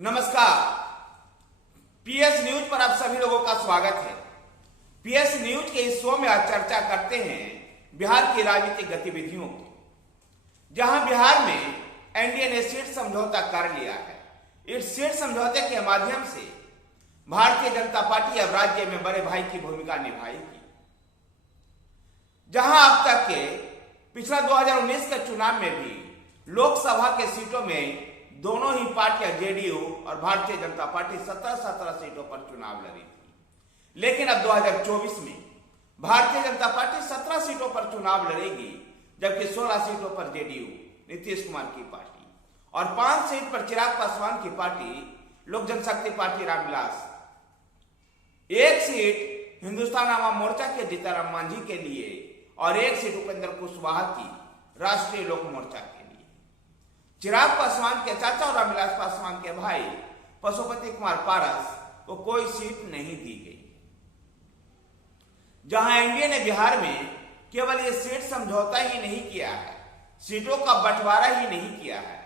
नमस्कार। PS news पर आप सभी लोगों का स्वागत है। पीएस न्यूज के इस शो में आज चर्चा करते हैं बिहार की राजनीतिक गतिविधियों की, जहां बिहार में एनडीए ने सीट समझौता कर लिया है। इस सीट समझौते के माध्यम से भारतीय जनता पार्टी अब राज्य में बड़े भाई की भूमिका निभाएगी। जहां अब तक के पिछला 2019 के चुनाव में भी लोकसभा के सीटों में दोनों ही पार्टियां जेडीयू और भारतीय जनता पार्टी 17 सीटों पर चुनाव लड़ी थी, लेकिन अब 2024 में भारतीय जनता पार्टी 17 सीटों पर चुनाव लड़ेगी, जबकि 16 सीटों पर जेडीयू नीतीश कुमार की पार्टी और 5 सीट पर चिराग पासवान की पार्टी लोक जनशक्ति पार्टी रामविलास, 1 सीट हिंदुस्तान आवाम मोर्चा के जीताराम मांझी के लिए और 1 सीट उपेंद्र कुशवाहा की राष्ट्रीय लोक मोर्चा के लिए। चिराग पासवान के चाचा और रामविलास पासवान के भाई पशुपति कुमार पारस को कोई सीट नहीं दी गई। जहां एनडीए ने बिहार में केवल ये सीट समझौता ही नहीं किया है, सीटों का बंटवारा ही नहीं किया है,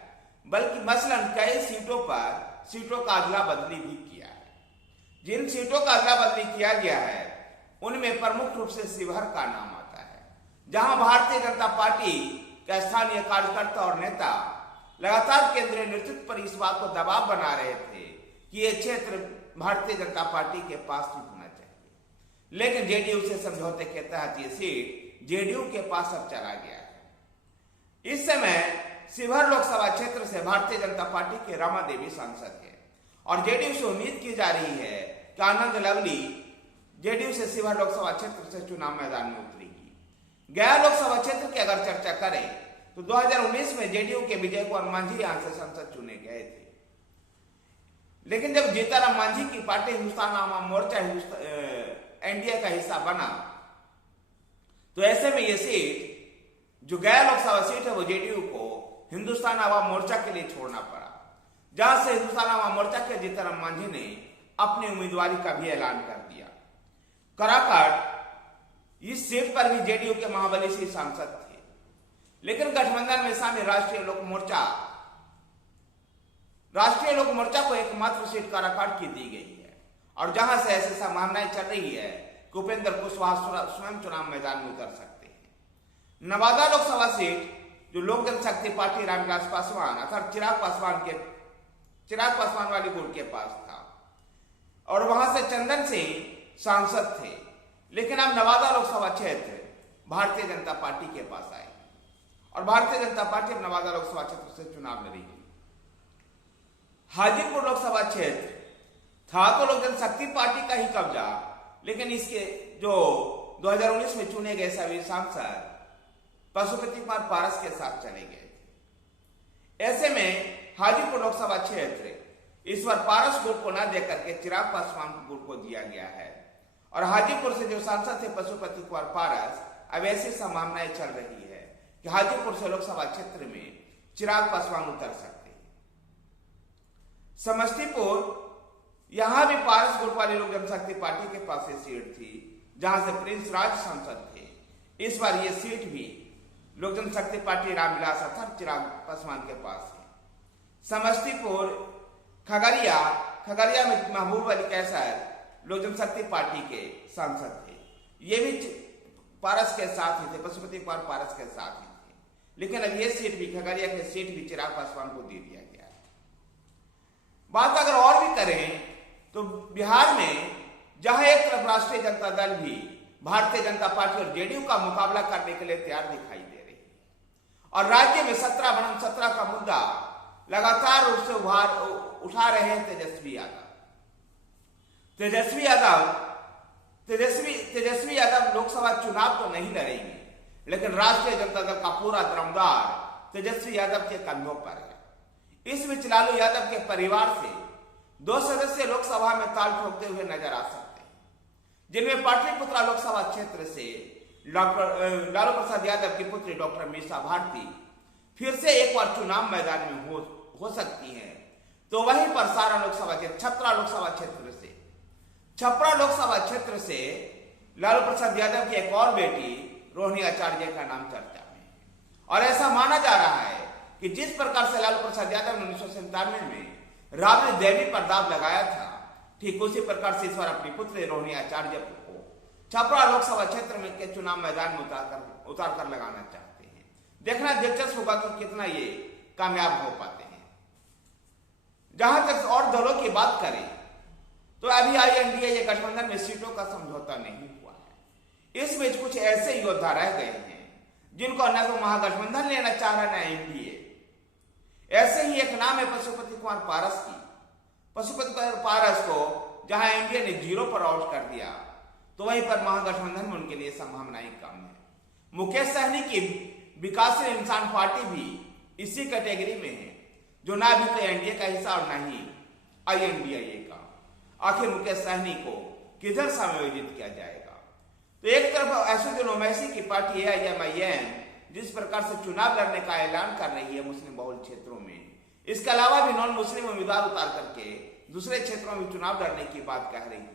बल्कि मसलन कई सीटों पर सीटों का अदला बदली भी किया है। जिन सीटों का अदला बदली किया गया है उनमें प्रमुख रूप से शिवहर का नाम आता है, जहां भारतीय जनता पार्टी के स्थानीय कार्यकर्ता और नेता लगातार केंद्रीय नेतृत्व पर इस बात को दबाव बना रहे थे कि यह क्षेत्र भारतीय जनता पार्टी के पास नहीं होना चाहिए, लेकिन जेडीयू से समझौते के तहत यह सीट जेडीयू के पास अब चला गया है। इस समय शिवहर लोकसभा क्षेत्र से भारतीय जनता पार्टी के रमा देवी सांसद है और जेडीयू से उम्मीद की जा रही है कि आनंद लवली जेडीयू से शिवहर लोकसभा क्षेत्र से चुनाव मैदान में उतरेगी। गया लोकसभा क्षेत्र की अगर चर्चा करें तो 2019 में जेडीयू के विजय कुमार मांझी यहां से सांसद चुने गए थे, लेकिन जब जीताराम मांझी की पार्टी हिंदुस्तान आवाम मोर्चा एनडीए का हिस्सा बना, तो ऐसे में यह सीट जो गया लोकसभा सीट है वो जेडीयू को हिंदुस्तान आवाम मोर्चा के लिए छोड़ना पड़ा, जहां से हिंदुस्तान आवाम मोर्चा के जीताराम मांझी ने अपनी उम्मीदवारी का भी ऐलान कर दिया। कराकट इस सीट पर भी जेडीयू के महाबली सिंह सांसद थे, लेकिन गठबंधन में शामिल राष्ट्रीय लोक मोर्चा को एकमात्र सीट काराकाट की दी गई है और जहां से ऐसी संभावनाएं चल रही है कि उपेंद्र कुशवाहा स्वयं चुनाव मैदान में उतर सकते हैं। नवादा लोकसभा सीट जो लोक जनशक्ति पार्टी रामविलास पासवान अर्थात चिराग पासवान वाली गुट के पास था और वहां से चंदन सिंह सांसद थे, लेकिन अब नवादा लोकसभा क्षेत्र भारतीय जनता पार्टी के पास आए और भारतीय जनता पार्टी अब नवादा लोकसभा क्षेत्र से चुनाव लड़ेगी। हाजीपुर लोकसभा क्षेत्र था तो लोक जनशक्ति पार्टी का ही कब्जा, लेकिन इसके जो 2019 में चुने गए सभी सांसद पशुपति कुमार पारस के साथ चले गए थे। ऐसे में हाजीपुर लोकसभा क्षेत्र इस बार पारस गुट को न देकर के चिराग पासवान गुट को दिया गया है और हाजीपुर से जो सांसद थे पशुपति कुमार पारस, अब ऐसी संभावनाएं चल रही है कि हाजीपुर से लोकसभा क्षेत्र में चिराग पासवान उतर सकते हैं। समस्तीपुर यहां भी पारस गुट वाली लोक जनशक्ति पार्टी के पास ये सीट थी, जहां से प्रिंस राज सांसद थे। इस बार ये सीट भी लोक जनशक्ति पार्टी रामविलास अर्थात चिराग पासवान के पास है। समस्तीपुर खगड़िया में महबूब अली कैसर लोक जनशक्ति पार्टी के सांसद थे, ये भी पारस के साथ ही थे, पशुपति कुमार पारस के साथ ही थे, लेकिन अब ये सीट भी खगड़िया की सीट भी चिराग पासवान को दे दिया गया है। बात अगर और भी करें तो बिहार में जहां एक तरफ राष्ट्रीय जनता दल भी भारतीय जनता पार्टी और जेडीयू का मुकाबला करने के लिए तैयार दिखाई दे रही है और राज्य में 17 बनाम 17 का मुद्दा लगातार रूप से उठा रहे हैं तेजस्वी यादव लोकसभा चुनाव तो नहीं लड़ेंगे, लेकिन राष्ट्रीय जनता दल का पूरा दमदार तेजस्वी यादव के कंधों पर है। इस बीच लालू यादव के परिवार से 2 सदस्य लोकसभा में ताल ठोकते हुए नजर आ सकते हैं, जिनमें पाटलिपुत्रा लोकसभा क्षेत्र से लालू प्रसाद यादव की पुत्री डॉक्टर मीसा भारती फिर से एक बार चुनाव मैदान में हो सकती है, तो वहीं पर सारा लोकसभा क्षेत्र छपरा लोकसभा क्षेत्र से लालू प्रसाद यादव की एक और बेटी रोहिणी आचार्य का नाम चर्चा में है और ऐसा माना जा रहा है कि जिस प्रकार से लालू प्रसाद यादव ने 1997 में राम ने देवी पर दाव लगाया था, ठीक उसी प्रकार से ईश्वर अपनी पुत्री रोहिणी आचार्य को छपरा लोकसभा क्षेत्र में के चुनाव मैदान में उतार कर लगाना चाहते हैं। देखना दिलचस्प होगा कि कितना ये कामयाब हो पाते हैं। जहां तक और दलों की बात करें तो अभी INDA गठबंधन में सीटों का समझौता नहीं हुआ है। इस बीच कुछ ऐसे योद्धा रह गए हैं जिनको न तो महागठबंधन लेना चाह रहा है न NDA। ऐसे ही एक नाम है पशुपति कुमार पारस की। पशुपति कुमार पारस को जहां NDA ने 0 पर आउट कर दिया तो वहीं पर महागठबंधन में उनके लिए संभावनाएं कम है। मुकेश सहनी की विकासशील इंसान पार्टी भी इसी कैटेगरी में है, जो ना भी तो NDA का हिस्सा और ना ही INDA का। आखिर मुकेश सहनी को किधर समायोजित किया जाएगा? तो एक तरफ असदुद्दीन ओवैसी की पार्टी AIMIM जिस प्रकार से चुनाव लड़ने का ऐलान कर रही है मुस्लिम बहुल क्षेत्रों में, इसके अलावा भी नॉन मुस्लिम उम्मीदवार उतार करके दूसरे क्षेत्रों में चुनाव लड़ने की बात कह रही है।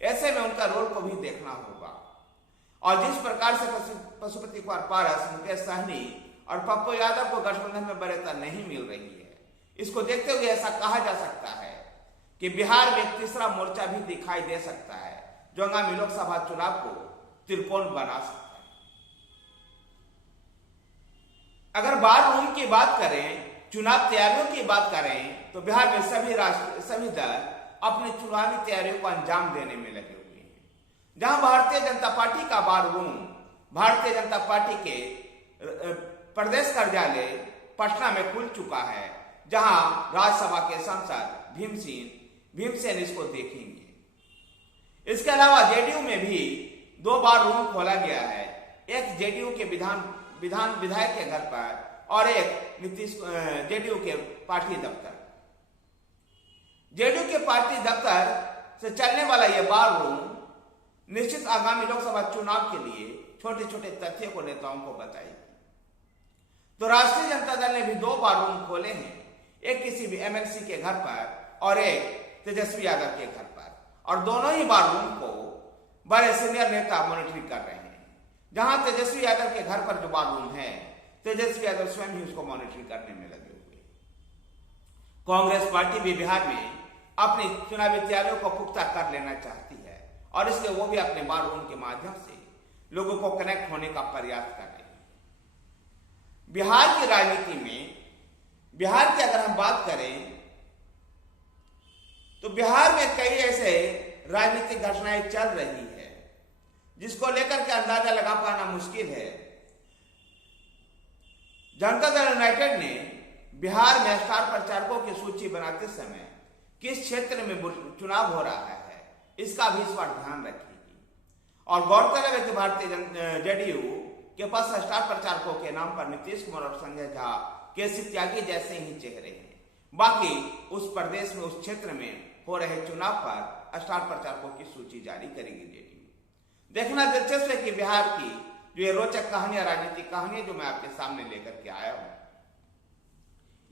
ऐसे में उनका रोल को भी देखना होगा। और जिस प्रकार से पशुपति कुमार पारस, मुकेश सहनी और पप्पू यादव को गठबंधन में वरीयता नहीं मिल रही है, इसको देखते हुए ऐसा कहा जा सकता है कि बिहार में एक तीसरा मोर्चा भी दिखाई दे सकता है जो आगामी लोकसभा चुनाव को त्रिकोण बना सकता है। अगर बार रूम की बात करें, चुनाव तैयारियों की बात करें, तो बिहार में सभी दल अपनी चुनावी तैयारियों को अंजाम देने में लगे हुए हैं। जहां भारतीय जनता पार्टी का बार रूम भारतीय जनता पार्टी के प्रदेश कार्यालय पटना में खुल चुका है, जहां राज्यसभा के सांसद भीमसेन इसको देखेंगे। इसके अलावा JDU में भी 2 बार रूम खोला गया है, एक JDU के विधायक के घर पर और एक JDU के पार्टी दफ्तर। JDU के पार्टी दफ्तर से चलने वाला यह बार रूम निश्चित आगामी लोकसभा चुनाव के लिए छोटे छोटे तथ्यों को नेताओं को बताएगी। तो राष्ट्रीय जनता दल ने भी 2 बार रूम खोले हैं, एक किसी भी MLC के घर पर और एक तेजस्वी यादव के घर पर, और दोनों ही बार रूम को बड़े सीनियर नेता मॉनिटरिंग कर रहे हैं। जहां तेजस्वी यादव के घर पर जो बार रूम है, तेजस्वी यादव स्वयं ही उसको मॉनिटरिंग करने में लगे हुए। कांग्रेस पार्टी भी बिहार में अपनी चुनावी तैयारियों को पुख्ता कर लेना चाहती है और इसलिए वो भी अपने बार रूम के माध्यम से लोगों को कनेक्ट होने का प्रयास कर रहे हैं। बिहार की राजनीति में, बिहार की अगर हम बात करें तो बिहार में कई ऐसे राजनीतिक घटनाएं चल रही है जिसको लेकर के अंदाजा लगा पाना मुश्किल है। जनता दल यूनाइटेड ने बिहार में स्टार प्रचारकों की सूची बनाते समय किस क्षेत्र में चुनाव हो रहा है इसका भी इस बार ध्यान रखेगी। और गौरतलब है कि भारतीय JDU के पास स्टार प्रचारकों के नाम पर नीतीश कुमार और संजय झा, केसी त्यागी जैसे ही चेहरे हैं। बाकी उस प्रदेश में, उस क्षेत्र में हो रहे चुनाव पर स्टार प्रचारकों की सूची जारी करेगी JDU। देखना दिलचस्प है कि बिहार की जो ये रोचक कहानियां, राजनीतिक कहानियां जो मैं आपके सामने लेकर के आया हूं,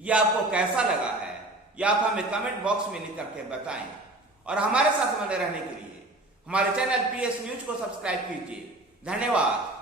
ये आपको कैसा लगा है, या आप हमें कमेंट बॉक्स में लिख करके बताएं। और हमारे साथ बने रहने के लिए हमारे चैनल PS न्यूज को सब्सक्राइब कीजिए। धन्यवाद।